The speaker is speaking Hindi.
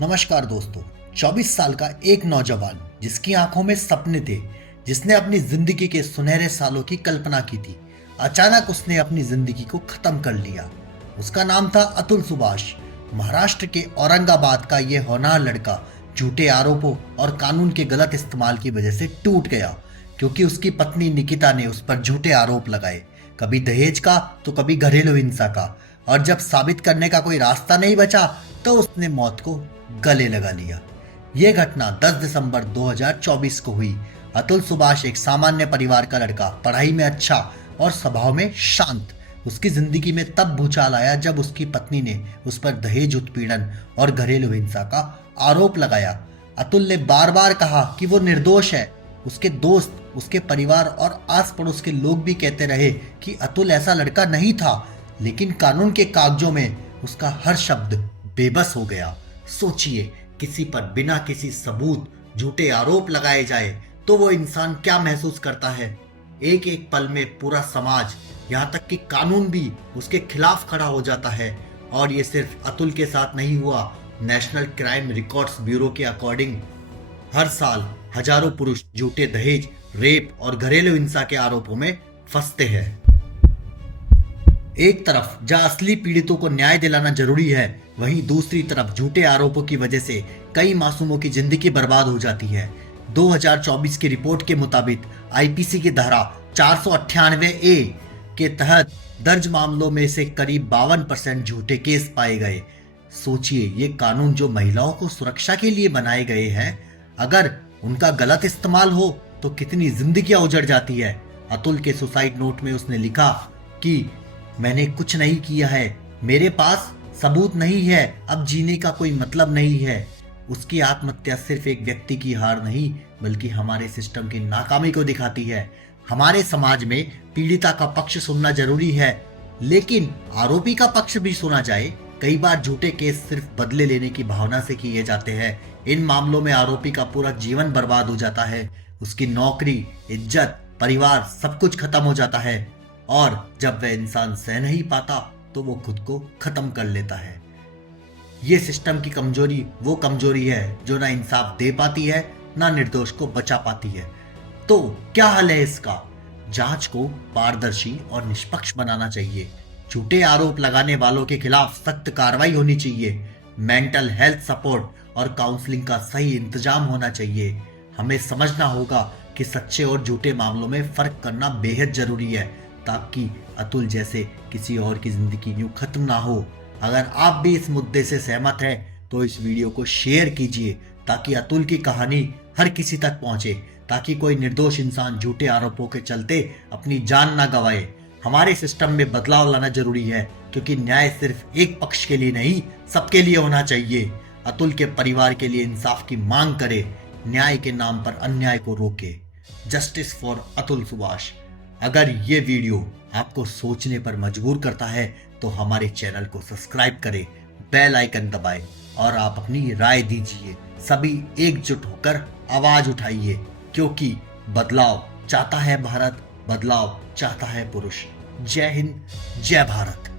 नमस्कार दोस्तों। 24 साल का एक नौजवान जिसकी आंखों में सपने थे, जिसने अपनी जिंदगी के सुनहरे सालों की कल्पना की थी, अचानक उसने अपनी जिंदगी को खत्म कर लिया। उसका नाम था अतुल सुभाष। महाराष्ट्र के औरंगाबाद का यह होनहार लड़का झूठे आरोपों और कानून के गलत इस्तेमाल की वजह से टूट गया, क्योंकि उसकी पत्नी निकिता ने उस पर झूठे आरोप लगाए, कभी दहेज का तो कभी घरेलू हिंसा का। और जब साबित करने का कोई रास्ता नहीं बचा तो उसने मौत को गले लगा लिया। यह घटना 10 दिसंबर 2024 को हुई। अतुल सुभाष एक सामान्य परिवार का लड़का, पढ़ाई में अच्छा और स्वभाव में शांत। उसकी जिंदगी में तब भूचाल आया जब उसकी पत्नी ने उस पर दहेज उत्पीड़न और घरेलू हिंसा का आरोप लगाया। अतुल ने बार बार कहा कि वो निर्दोष है। उसके दोस्त, उसके परिवार और आस पड़ोस के लोग भी कहते रहे कि अतुल ऐसा लड़का नहीं था, लेकिन कानून के कागजों में उसका हर शब्द बेबस हो गया। सोचिए, किसी पर बिना किसी सबूत झूठे आरोप लगाए जाए तो वो इंसान क्या महसूस करता है। एक एक पल में पूरा समाज, यहाँ तक कि कानून भी उसके खिलाफ खड़ा हो जाता है। और ये सिर्फ अतुल के साथ नहीं हुआ। नेशनल क्राइम रिकॉर्ड्स ब्यूरो के अकॉर्डिंग हर साल हजारों पुरुष झूठे दहेज, रेप और घरेलू हिंसा के आरोपों में फंसते हैं। एक तरफ जहां असली पीड़ितों को न्याय दिलाना जरूरी है, वहीं दूसरी तरफ झूठे आरोपों की वजह से कई मासूमों की जिंदगी बर्बाद हो जाती है। 2024 की रिपोर्ट के मुताबिक आईपीसी की धारा 498 ए के तहत दर्ज मामलों में से करीब 52% झूठे केस पाए गए। सोचिए, ये कानून जो महिलाओं को सुरक्षा के लिए बनाए गए हैं, अगर उनका गलत इस्तेमाल हो तो कितनी जिंदगियां उजड़ जाती है। अतुल के सुसाइड नोट में उसने लिखा कि मैंने कुछ नहीं किया है, मेरे पास सबूत नहीं है, अब जीने का कोई मतलब नहीं है। उसकी आत्महत्या सिर्फ एक व्यक्ति की हार नहीं, बल्कि हमारे सिस्टम की नाकामी को दिखाती है। हमारे समाज में पीड़िता का पक्ष सुनना जरूरी है, लेकिन आरोपी का पक्ष भी सुना जाए। कई बार झूठे केस सिर्फ बदले लेने की भावना से किए जाते हैं। इन मामलों में आरोपी का पूरा जीवन बर्बाद हो जाता है। उसकी नौकरी, इज्जत, परिवार, सब कुछ खत्म हो जाता है। और जब वह इंसान सह नहीं पाता तो वो खुद को खत्म कर लेता है। ये सिस्टम की कमजोरी वो कमजोरी है जो ना इंसाफ दे पाती है, ना निर्दोष को बचा पाती है। तो क्या हल है इसका? जांच को पारदर्शी और निष्पक्ष बनाना चाहिए। झूठे आरोप लगाने वालों के खिलाफ सख्त कार्रवाई होनी चाहिए। मेंटल हेल्थ सपोर्ट और काउंसलिंग का सही इंतजाम होना चाहिए। हमें समझना होगा कि सच्चे और झूठे मामलों में फर्क करना बेहद जरूरी है, ताकि अतुल जैसे किसी और की जिंदगी यूं खत्म ना हो। अगर आप भी इस मुद्दे से सहमत हैं तो इस वीडियो को शेयर कीजिए, ताकि अतुल की कहानी हर किसी तक पहुंचे, ताकि कोई निर्दोष इंसान झूठे आरोपों के चलते अपनी जान ना गंवाए। हमारे सिस्टम में बदलाव लाना जरूरी है, क्योंकि न्याय सिर्फ एक पक्ष के लिए नहीं, सबके लिए होना चाहिए। अतुल के परिवार के लिए इंसाफ की मांग करे, न्याय के नाम पर अन्याय को रोके। Justice for Atul Subhash. अगर ये वीडियो आपको सोचने पर मजबूर करता है तो हमारे चैनल को सब्सक्राइब करें, बेल आइकन दबाएं और आप अपनी राय दीजिए। सभी एकजुट होकर आवाज उठाइए, क्योंकि बदलाव चाहता है भारत, बदलाव चाहता है पुरुष। जय हिंद, जय भारत।